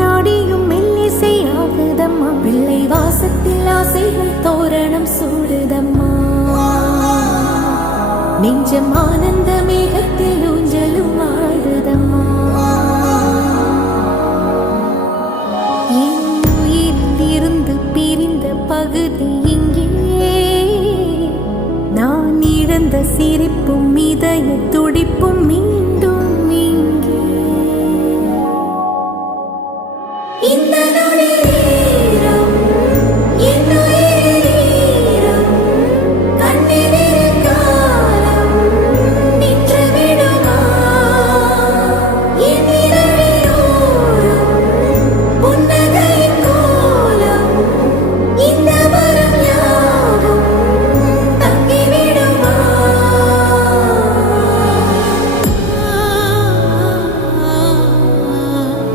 நாடியும் மெல்லிசையாகுதம்மா, பிள்ளை வாசத்தில் ஆசைகள் தோரணம் சூடுதம்மா, நெஞ்சம் ஆனந்த மேகத்தில் ஊஞ்சலும் ஆடுதம்மா. என் உயிரில் இருந்து பிரிந்த பகுதி இங்கே, நான் இழந்த சிரிப்பும் இதய துடிப்பும் மீண்டும் இங்கே. இந்த